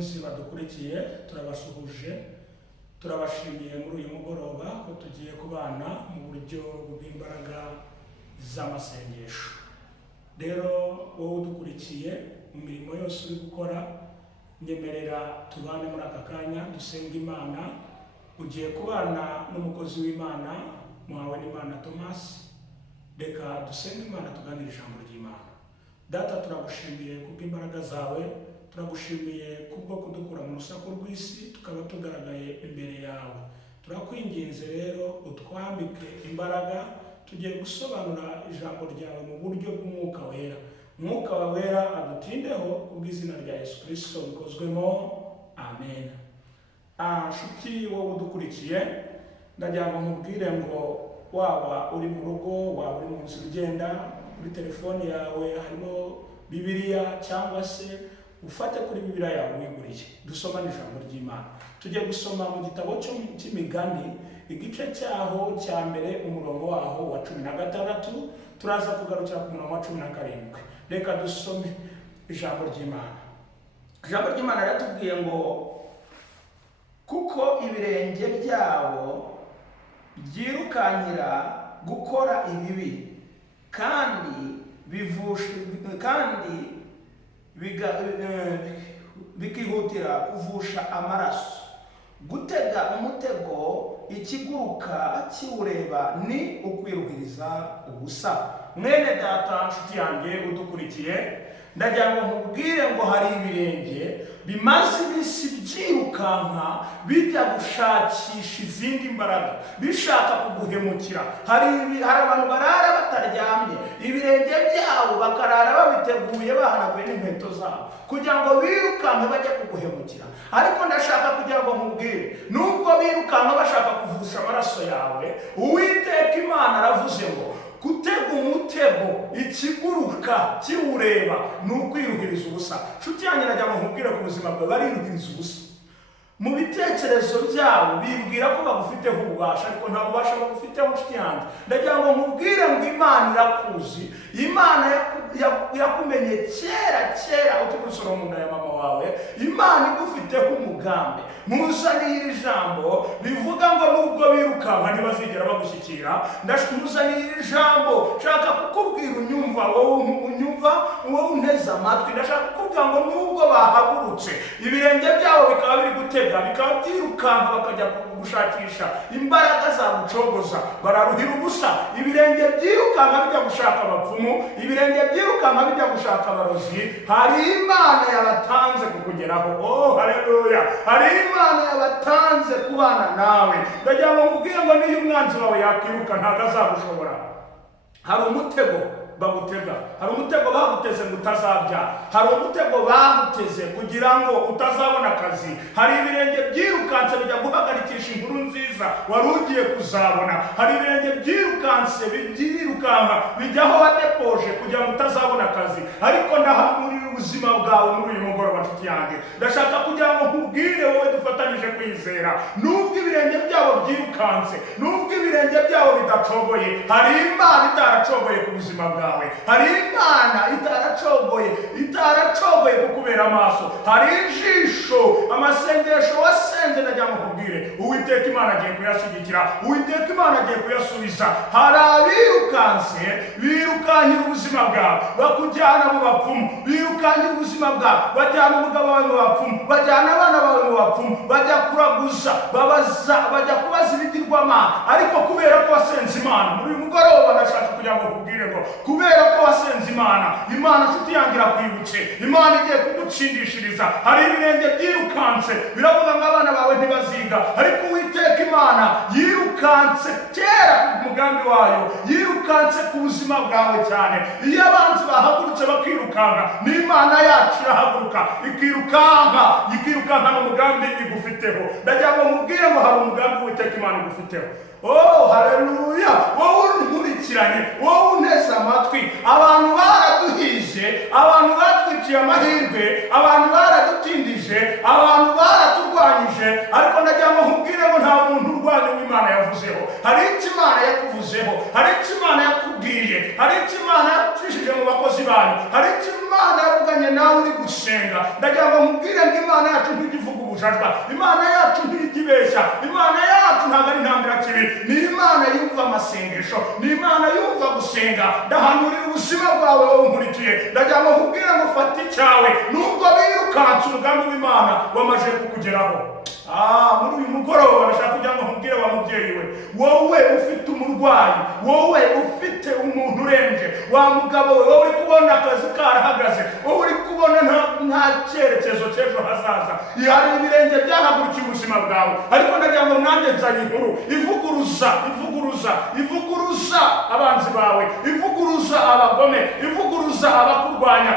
bakunzi badukurikiye turabasuhuje turabashimiye muri uyu mugoroba ko tugiye kubana mu buryo bw'imbaraga z'amasengesho. Rero wowe udukurikiye mu mirimo yose uri gukora, nyemerera tubane muri aka kanya dusenga Imana. Ugiye kubana n'umukozi w'Imana muhawe n'Imana Thomas. Reka dusenga Imana tuganire ijambo ry'Imana. Data, turagushimiye kubw'imbaraga zawe, turagushimiye kubwo kudukura mu rusaku rw'isi tukaba tugaragaye imbere yawe. Turakwinginze rero utwambike imbaraga, tugiye gusobanura ijambo ryawe mu buryo bw'umwuka wera. Umwuka wa wera adutindeho kubw'izina rya Yesu Kristo bikozwemo, amen. Nshuti wowe udukurikiye, ndagira ngo nkubwire ngo waba uri mu rugo, waba uri mu nzira ugenda, kuri telefone yawe harimo Bibiliya, cyangwa se ufate kuri Bibiliya yawe wiguriye, dusomane ijambo ry'Imana. Tugiye gusoma mu gitabo cy'Imigani, igice cyaho cya mbere umurongo waho wa 16, turaza kugarukira ku murongo wa 17. Reka dusome ijambo ry'Imana. Ijambo ry'Imana riratubwiye ngo kuko ibirenge byabo byirukankira gukora ibibi kandi bikihutira kuvusha amaraso, gutega umutego ikiguruka kiwureba ni ukwiruhiriza ubusa. Mwene data, nshuti yanjye udukurikiye, ndagira ngo nkubwire ngo hari ibirenge bimaze iminsi byirukanka bijya gushakisha izindi mbaraga, bishaka kuguhemukira. Hari abantu barara bataryamye, ibirenge byabo bakarara babiteguye bahanaguye n'inkweto zabo kugira ngo birukanke bajye kuguhemukira. Ariko ndashaka kugira ngo nkubwire, nubwo birukanka bashaka kuvusha amaraso yawe, Uwiteka Imana aravuze ngo gutega umutego ikiguruka kiwureba ni ukwiruhiriza ubusa. Nshuti yanjye, ndagira ngo nkubwire ku buzima bwawe bariruhiriza ubusa. Mu bitekerezo byabo bibwira ko bagufiteho ububasha, ariko nta bubasha bagufiteho. Nshuti yanjye, ndagira ngo nkubwire ngo Imana irakuzi. Imana yakumenye kera ukiri gusora mu nda ya mama wawe. Imana igufiteho umugambi. Muzaniye iri jambo bivuga ngo nubwo birukanka ntibazigera bagushyikira. Ndashimuzaniye iri jambo nshaka kukubwira unyumva, wowe unteze amatwi. Ndashaka kukubwira ngo nubwo bahagurutse ibirenge byabo bikaba biri gutega, bikaba byirukanka bakajya gushakisha imbaraga zagucogoza, bararuhira ubusa. Ibirenge byirukanka bijya gushaka abapfumu, ibirenge byirukanka bijya gushaka abarozi. Hari Imana yabatanze kukugeraho. Oh, haleluya! Hari Imana yabatanze kubana nawe. Ndagira ngo nkubwire ngo niyo umwanzi wawe yakwiruka ntabwo azagushobora. Hari umutego bagutega, hari umutego baguteze ngo utazabyara, hari umutego baguteze kugira ngo utazabona akazi. Hari ibirenge byirukanse bijya guhagarikisha inkuru nziza wari ugiye kuzabona. Hari ibirenge byirukanse byirukanka bijyaho wadepoje kugira ngo utazabona akazi. Ariko ndahamurira ubuzima bwawe muri uyu mugoroba. Nshuti yanjye, ndashaka kugira ngo nkubwire wowe dufatanyije kwizera, nubwo ibirenge byabo byirukanse, nubwo ibirenge byabo bidacogoye, hari Imana itaracogoye ku buzima bwawe. Hari Imana itaracogoye kukubera amaso. Hari ijisho amasengesho wasenze, ndagira ngo nkubwire Uwiteka Imana agiye kuyashyigikira, Uwiteka Imana agiye kuyasubiza. Hari abirukanse birukankira ubuzima bwawe bakujyana mu bapfumu, birukankira ubuzima bwawe bajyana umugabo wawe mu bapfumu, bajyana abana bawe mu bapfumu, bajya kuraguza, bajya kubaza ibigirwamana. Ariko kubera ko wasenze Imana muri uyu mugoroba, ndashaka kugira ngo nkubwire ngo kubera ko wasenze Imana, nshuti yanjye irakwibutse. Imana igiye kugutsindishiriza. Hari ibirenge byirukanse biravuga ngo abana bawe ntibaziga, ariko Uwiteka Imana yirukanse kera ku mugambi wayo, yirukanse ku buzima bwawe cyane. Iyo abanzi bahagurutse bakirukanka, n'Imana yacu irahaguruka ikirukanka mu mugambi igufiteho. Ndagira ngo nkubwire ngo hari umugambi Uwiteka Imana igufiteho. Oh, haleluya! Wowe unkurikiranye, wowe unteze amatwi, abantu baraduhije, abantu batwiciye amahirwe, abantu baradutindije, abantu baraturwanyije, ariko ndagira ngo nkubwire ngo nta muntu urwanya w'Imana yavuzeho. Hari icyo Imana yakuvuzeho, hari icyo Imana yakubwiye, hari icyo Imana yacishije mu bakozi bayo, hari icyo Imana yavuganye nawe uri gusenga. gusenga. Ndagira ngo mubwire ngo Imana yacu ntigivuga ubujajwa, Imana yacu ntigibeshya, Imana yacu ntabwo ari ntambira kibi, ni Imana yumva amasengesho, ni Imana yumva gusenga. Ndahanurira ubuzima bwawe wowe unkurikiye, ndagira ngo nkubwire ngo fata icyawe, nubwo birukanse umugambi w'Imana wamaze kukugeraho. Muri uyu mugoroba ndashaka kugira ngo nkubwire wa mubyeyi we, wowe ufite umurwayi, wowe ufite umuntu urembye, wa mugabo we, wowe uri kubona akazi karahagaze, wowe uri kubona nta cyerekezo cy'ejo hazaza, hari ibirenge byahagurukiye ubuzima bwawe, ariko ndagira ngo nanjye nzanye inkuru ivuguruza abanzi bawe, ivuguruza abagome, ivuguruza abakurwanya.